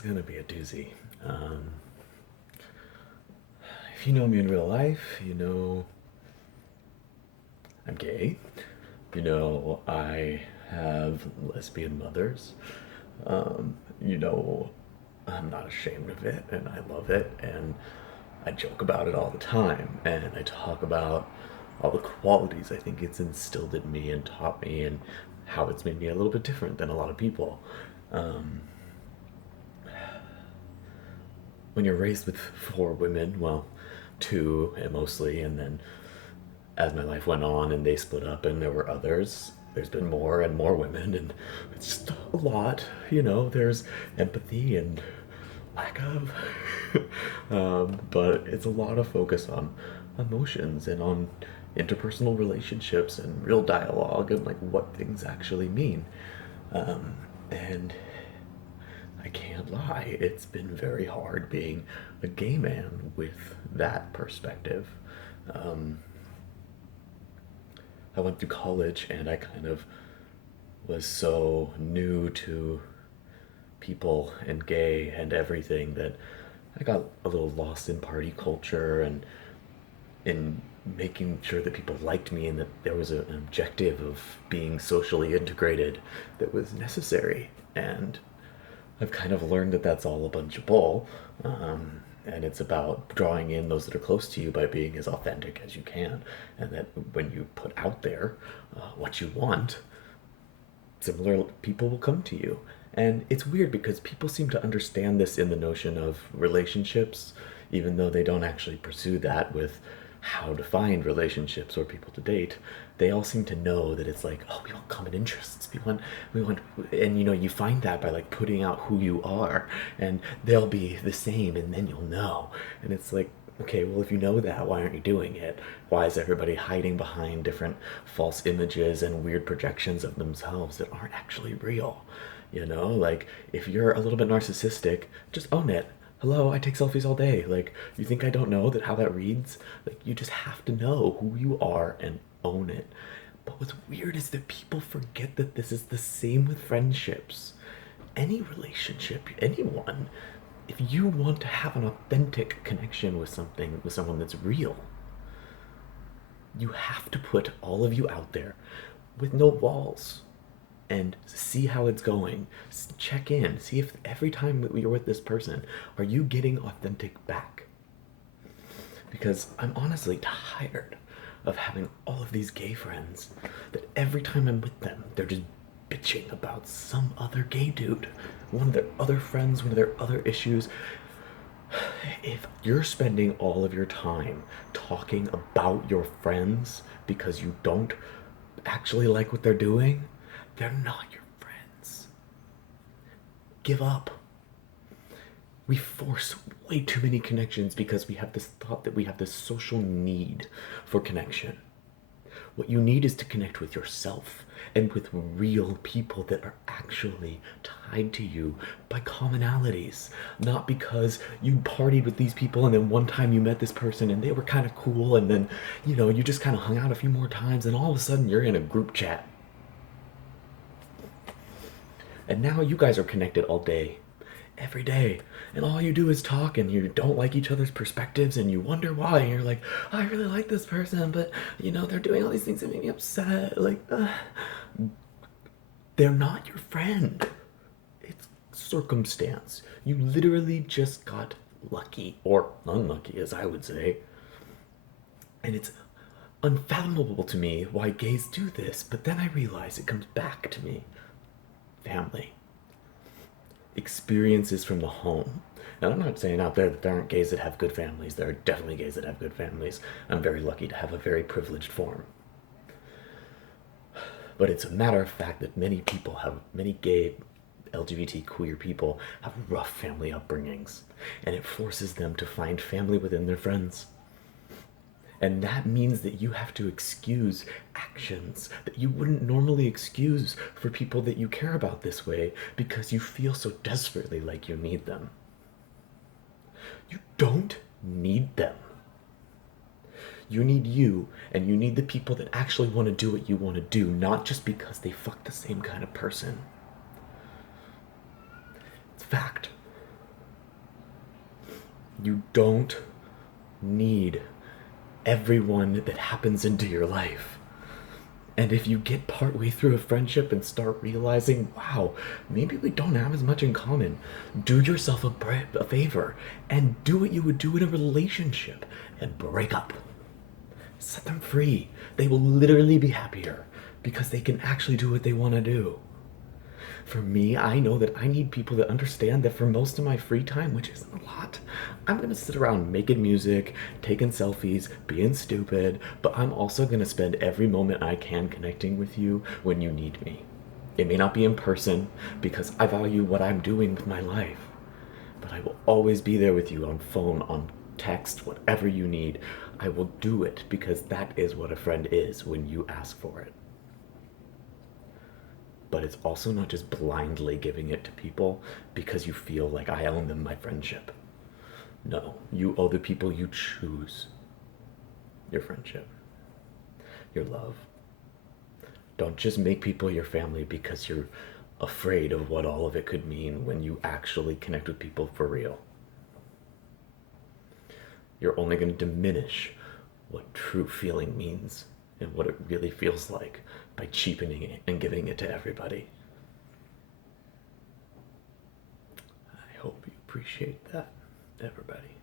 is gonna be a doozy. Um, if you know me in real life, you know I'm gay. You know I have lesbian mothers. You know I'm not ashamed of it, and I love it, and I joke about it all the time, and I talk about all the qualities I think it's instilled in me and taught me, and how it's made me a little bit different than a lot of people. Um, when you're raised with four women, well, two mostly, and then as my life went on and they split up and there were others, there's been more and more women, and it's just a lot, there's empathy and lack of. But it's a lot of focus on emotions and on interpersonal relationships and real dialogue and like what things actually mean. And I can't lie, it's been very hard being a gay man with that perspective. Um, I went through college and I kind of was so new to people and gay and everything that I got a little lost in party culture and in making sure that people liked me and that there was an objective of being socially integrated that was necessary. And I've kind of learned that that's all a bunch of bull. And it's about drawing in those that are close to you by being as authentic as you can. And that when you put out there what you want, similar people will come to you. And it's weird because people seem to understand this in the notion of relationships, even though they don't actually pursue that with how to find relationships or people to date. They all seem to know that it's like, oh, we want common interests. We want, and you find that by like putting out who you are, and they'll be the same, and then you'll know. And it's like, okay, well, if you know that, why aren't you doing it? Why is everybody hiding behind different false images and weird projections of themselves that aren't actually real? Like if you're a little bit narcissistic, just own it. Hello, I take selfies all day. Like, you think I don't know that how that reads? Like, you just have to know who you are and own it. But what's weird is that people forget that this is the same with friendships. Any relationship, anyone, if you want to have an authentic connection with something, with someone that's real, you have to put all of you out there with no walls and see how it's going. Check in, see if every time that you're with this person, are you getting authentic back? Because I'm honestly tired of having all of these gay friends that every time I'm with them, they're just bitching about some other gay dude, one of their other friends, one of their other issues. If you're spending all of your time talking about your friends because you don't actually like what they're doing, they're not your friends. Give up. We force way too many connections because we have this thought that we have this social need for connection. What you need is to connect with yourself and with real people that are actually tied to you by commonalities. Not because you partied with these people and then one time you met this person and they were kind of cool and then, you just kind of hung out a few more times and all of a sudden you're in a group chat. And now you guys are connected all day, every day. And all you do is talk and you don't like each other's perspectives and you wonder why. And you're like, oh, I really like this person, but they're doing all these things that make me upset. Like, they're not your friend. It's circumstance. You literally just got lucky, or unlucky, as I would say. And it's unfathomable to me why gays do this, but then I realize it comes back to me. Family. Experiences from the home. And I'm not saying out there that there aren't gays that have good families. There are definitely gays that have good families. I'm very lucky to have a very privileged form. But it's a matter of fact that many gay, LGBT, queer people have rough family upbringings. And it forces them to find family within their friends. And that means that you have to excuse actions that you wouldn't normally excuse for people that you care about this way because you feel so desperately like you need them. You don't need them. You need you, and you need the people that actually want to do what you want to do, not just because they fuck the same kind of person. It's fact. You don't need everyone that happens into your life. And if you get partway through a friendship and start realizing, wow, maybe we don't have as much in common, do yourself a favor and do what you would do in a relationship and break up. Set them free. They will literally be happier because they can actually do what they want to do. For me, I know that I need people that understand that for most of my free time, which isn't a lot, I'm gonna sit around making music, taking selfies, being stupid, but I'm also gonna spend every moment I can connecting with you when you need me. It may not be in person because I value what I'm doing with my life, but I will always be there with you on phone, on text, whatever you need. I will do it because that is what a friend is when you ask for it. But it's also not just blindly giving it to people because you feel like I own them my friendship. No, you owe the people you choose your friendship, your love. Don't just make people your family because you're afraid of what all of it could mean when you actually connect with people for real. You're only going to diminish what true feeling means and what it really feels like by cheapening it and giving it to everybody. I hope you appreciate that, everybody.